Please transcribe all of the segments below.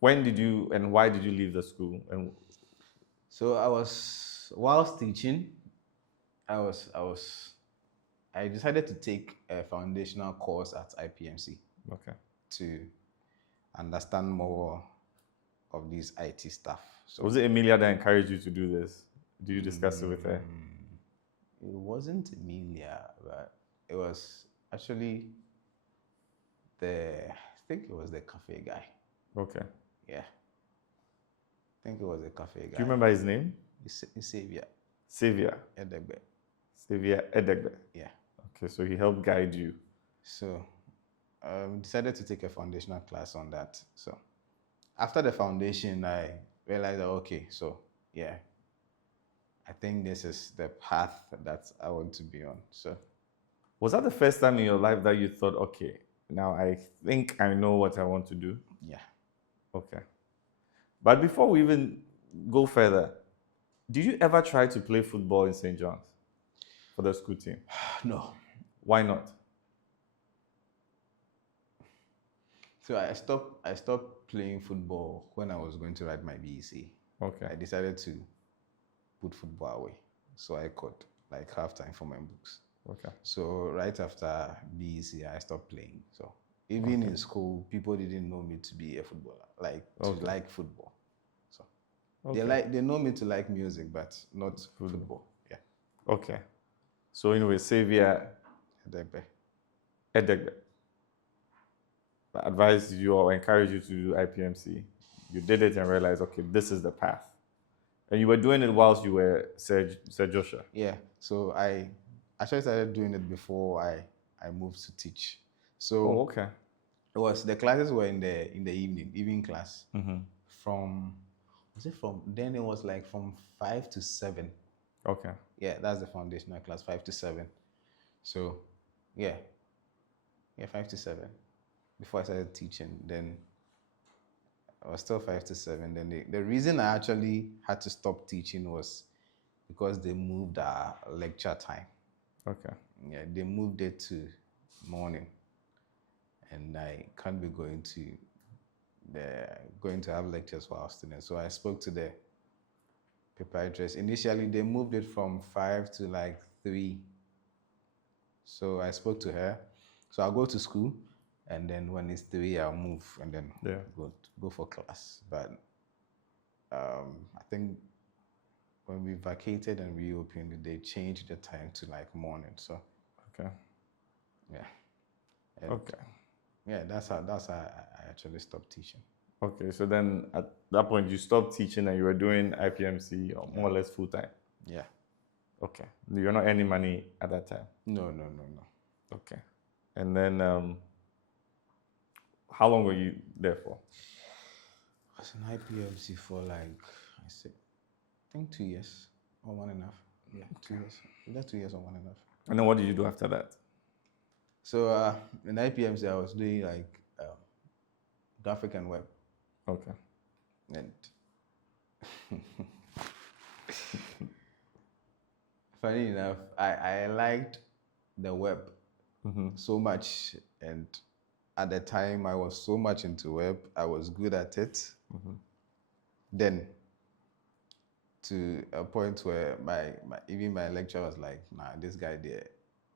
When did you and why did you leave the school? And So whilst teaching, I decided to take a foundational course at IPMC okay, to understand more of these IT stuff. So was it Emilia that encouraged you to do this? Did you discuss it with her? it wasn't Emilia, but it was actually I think it was the cafe guy. Okay. Yeah, I think it was the cafe guy. Do you remember his name? It's Saviour. Saviour. Edegbe. Saviour Edegbe. Yeah. Okay, so he helped guide you. So decided to take a foundational class on that. So after the foundation, I realized that, okay, so yeah, I think this is the path that I want to be on. So Was that the first time in your life that you thought, okay, now I think I know what I want to do? yeah. Okay. But before we even go further, did you ever try to play football in St. John's for the school team? No. Why not? So I stopped playing football when I was going to write my BEC. Okay. I decided to put football away so I could like have time for my books. Okay. So right after BEC, I stopped playing. So even in school, people didn't know me to be a footballer, like to like football. So they know me to like music, but not football. Yeah. Okay. So anyway, Saviour Edegbe. Edegbe advised you or encouraged you to do IPMC. You did it and realized, okay, this is the path. And you were doing it whilst you were Sir Joshua. Yeah. So I actually started doing it before I moved to teach. So okay. it was the classes were in the evening class. From then it was like from 5 to 7. Okay. Yeah, that's the foundational class, 5 to 7. So yeah, 5 to 7. Before I started teaching, then I was still 5 to 7. Then the reason I actually had to stop teaching was because they moved our lecture time. Okay. Yeah, they moved it to morning, and I can't be going to have lectures for our students. So I spoke to the proprietress. Initially, they moved it from 5 to like 3. So I spoke to her. So I'll go to school, and then when it's 3, I'll move and then go for class. But I think when we vacated and reopened, they changed the time to like morning. So okay, yeah, and okay, yeah. That's how I actually stopped teaching. Okay, so then at that point you stopped teaching and you were doing IPMC or more or less full time. Yeah. Okay, you're not earning money at that time. No. Okay, and then how long were you there for? I was in IPMC for like I think 2 years or 1.5. Yeah, 2 years. Either 2 years or 1.5. And then what did you do after that? So in IPMC, I was doing like graphic and web. Okay. And funny enough, I liked the web so much, and at the time I was so much into web, I was good at it. Then to a point where even my lecturer was like, nah, this guy there.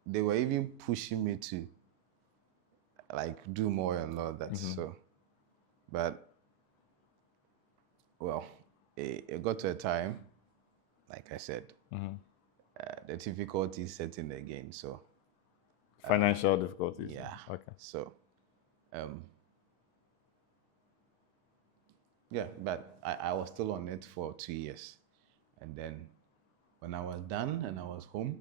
They were even pushing me to like do more and all that. So, but well, it got to a time, like I said, the difficulties set in again. So financial difficulties. yeah. Okay. So yeah, but I was still on it for 2 years. And then when I was done and I was home,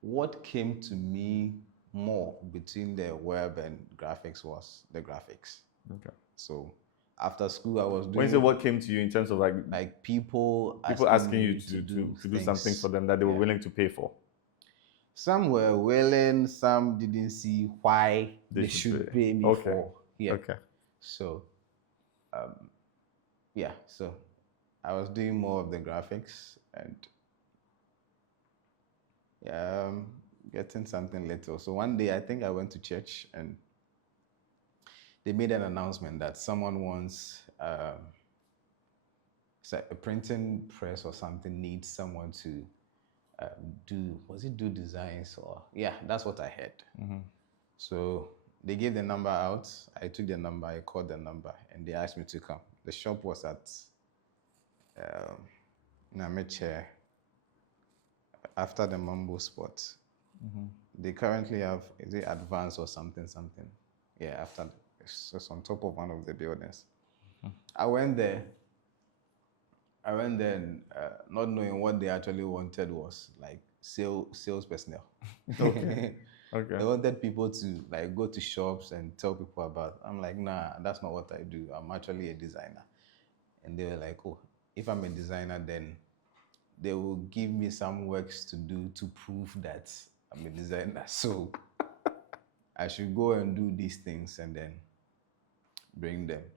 what came to me more between the web and graphics was the graphics. Okay. So after school, I was doing. When you say what came to you in terms of like people asking you to do something for them that they were willing to pay for? Some were willing, some didn't see why they should pay me for. Yeah. Okay. So, yeah. So, I was doing more of the graphics and getting something little. So one day, I think I went to church and they made an announcement that someone wants a printing press or something needs someone to do designs or yeah, that's what I heard. So they gave the number out. I took the number, I called the number, and they asked me to come. The shop was at Nameche after the Mambo spot. They currently have, is it Advance or something? Yeah, after, so it's on top of one of the buildings. I went there and not knowing what they actually wanted was like sales personnel. Okay. Okay. They wanted people to like go to shops and tell people about. I'm like, nah, that's not what I do. I'm actually a designer. And they were like, oh, if I'm a designer, then they will give me some works to do to prove that I'm a designer. So I should go and do these things and then bring them.